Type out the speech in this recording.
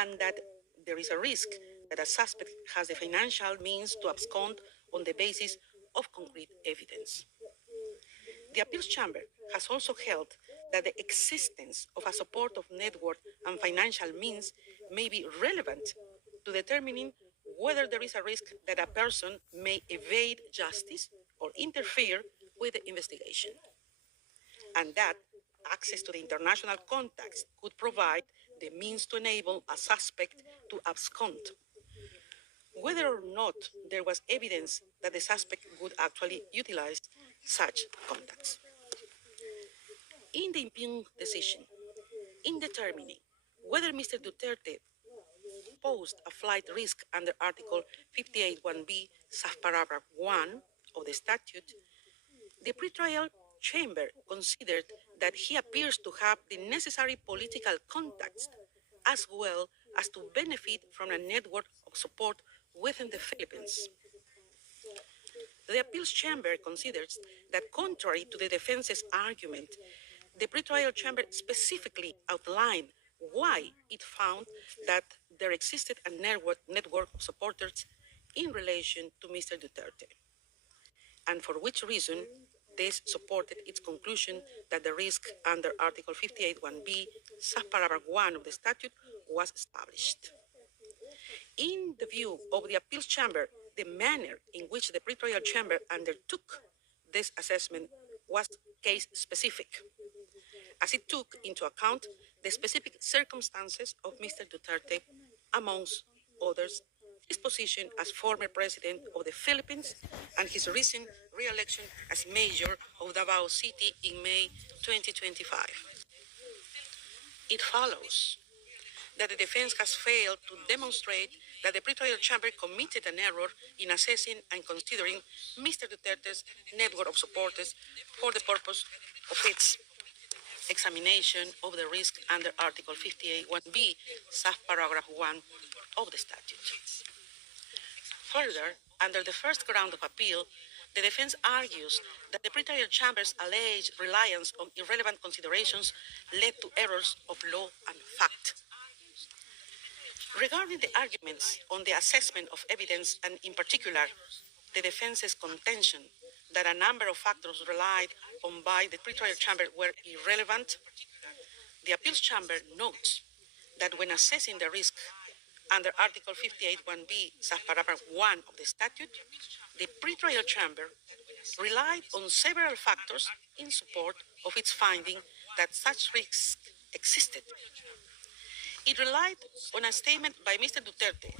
and that there is a risk that a suspect has the financial means to abscond on the basis of concrete evidence. The appeals chamber has also held that the existence of a support of network and financial means may be relevant to determining whether there is a risk that a person may evade justice or interfere with the investigation, and that access to the international contacts could provide the means to enable a suspect to abscond, whether or not there was evidence that the suspect would actually utilize such contacts. In the impugned decision, in determining whether Mr. Duterte posed a flight risk under Article 58(1)b, subparagraph 1 of the statute, the pretrial chamber considered that he appears to have the necessary political contacts as well as to benefit from a network of support within the Philippines. The appeals chamber considers that contrary to the defense's argument, the pretrial chamber specifically outlined why it found that there existed a network of supporters in relation to Mr. Duterte, and for which reason this supported its conclusion that the risk under Article 58(1)b, subparagraph 1 of the statute was established. In the view of the appeals chamber, the manner in which the pretrial chamber undertook this assessment was case-specific, as it took into account the specific circumstances of Mr. Duterte, amongst others, his position as former president of the Philippines and his recent re-election as mayor of Davao City in May 2025. It follows that the defense has failed to demonstrate that the pretrial chamber committed an error in assessing and considering Mr. Duterte's network of supporters for the purpose of its examination of the risk under Article 58(1)b, subparagraph 1 of the statute. Further, under the first ground of appeal, the defense argues that the pretrial chamber's alleged reliance on irrelevant considerations led to errors of law and fact. Regarding the arguments on the assessment of evidence, and in particular, the defense's contention that a number of factors relied on by the pretrial chamber were irrelevant, the appeals chamber notes that when assessing the risk under Article 58(1)b, subparagraph 1 of the statute, the pretrial chamber relied on several factors in support of its finding that such risks existed. It relied on a statement by Mr. Duterte